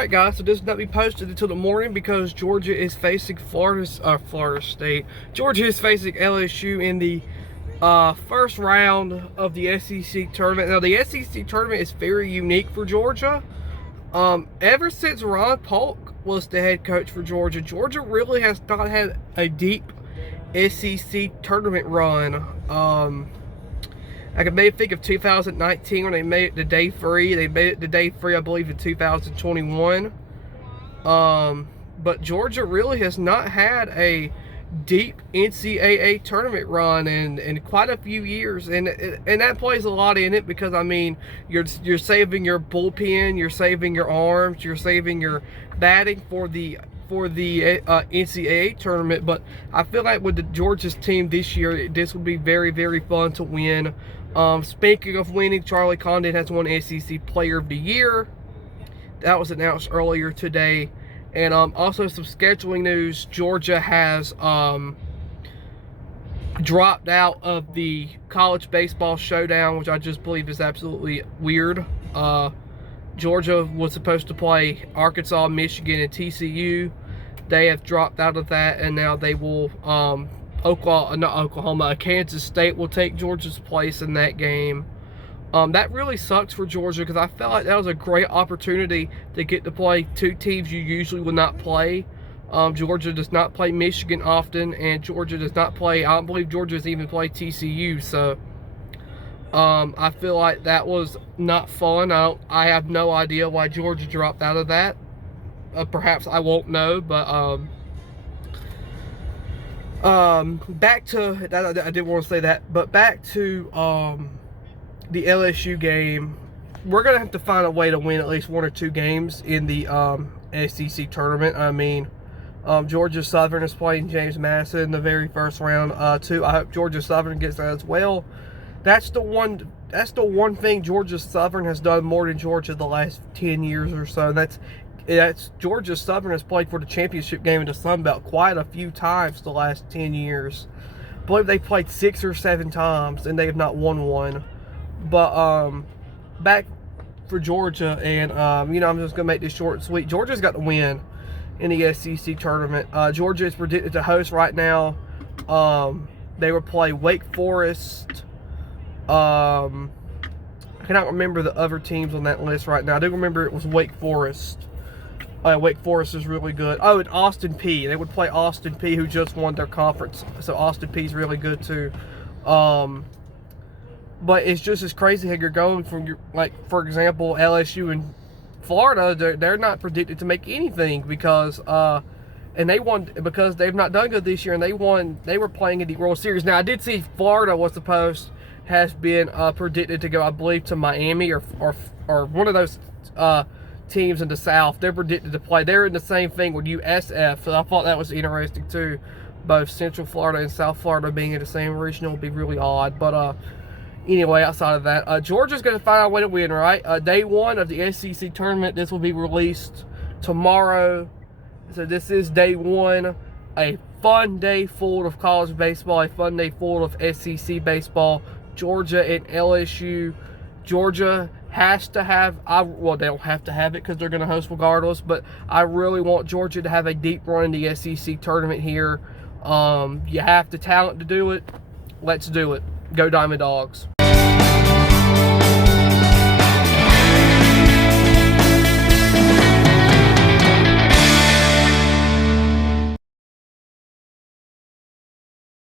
Alright guys, so this will not be posted until the morning because Georgia is facing Florida State. Georgia is facing LSU in the first round of the SEC tournament. Now the SEC tournament is very unique for Georgia. Ever since Ron Polk was the head coach for Georgia, Georgia really has not had a deep SEC tournament run. I can maybe think of 2019 when they made it to day 3. They made it to day 3, I believe, in 2021. But Georgia really has not had a deep NCAA tournament run in quite a few years, and that plays a lot in it because I mean you're saving your bullpen, you're saving your arms, you're saving your batting for the NCAA tournament. But I feel like with the Georgia's team this year, this will be very, very fun to win. Speaking of winning, Charlie Condon has won SEC Player of the Year. That was announced earlier today. And also some scheduling news. Georgia has dropped out of the college baseball showdown, which I just believe is absolutely weird. Georgia was supposed to play Arkansas, Michigan, and TCU. They have dropped out of that, and now they will Kansas State will take Georgia's place in that game. That really sucks for Georgia because I felt like that was a great opportunity to get to play two teams you usually would not play. Georgia does not play Michigan often, and Georgia does not play, I don't believe Georgia's even played TCU, so I feel like that was not fun. I have no idea why Georgia dropped out of that. Perhaps I won't know, but back to that, I didn't want to say that, but back to the LSU game. We're gonna have to find a way to win at least 1 or 2 games in the SEC tournament. I mean, Georgia Southern is playing James Madison in the very first round too. I hope Georgia Southern gets that as well. That's the one thing Georgia Southern has done more than Georgia the last 10 years or so. That's Georgia Southern has played for the championship game in the Sun Belt quite a few times the last 10 years. I believe they played 6 or 7 times and they have not won one. But back for Georgia, and I'm just gonna make this short and sweet. Georgia's got the win in the SEC tournament. Georgia is predicted to host right now. They will play Wake Forest. I cannot remember the other teams on that list right now. I do remember it was Wake Forest. Wake Forest is really good. Oh, and Austin Peay. They would play Austin Peay, who just won their conference. So Austin Peay is really good too. But it's just as crazy how you're going from for example, LSU and Florida. They're not predicted to make anything because and they won because they've not done good this year, and they won. They were playing in the World Series. Now I did see Florida has been predicted to go, I believe, to Miami or one of those teams in the South. They're predicted to play. They're in the same thing with USF, so I thought that was interesting too. Both Central Florida and South Florida being in the same regional would be really odd. But anyway, outside of that, Georgia's going to find out a way to win, right? Day 1 of the SEC tournament. This will be released tomorrow. So this is day 1. A fun day full of college baseball. A fun day full of SEC baseball. Georgia and LSU. Georgia has to have, well, they don't have to have it because they're going to host regardless, but I really want Georgia to have a deep run in the SEC tournament here. You have the talent to do it. Let's do it. Go Diamond Dogs.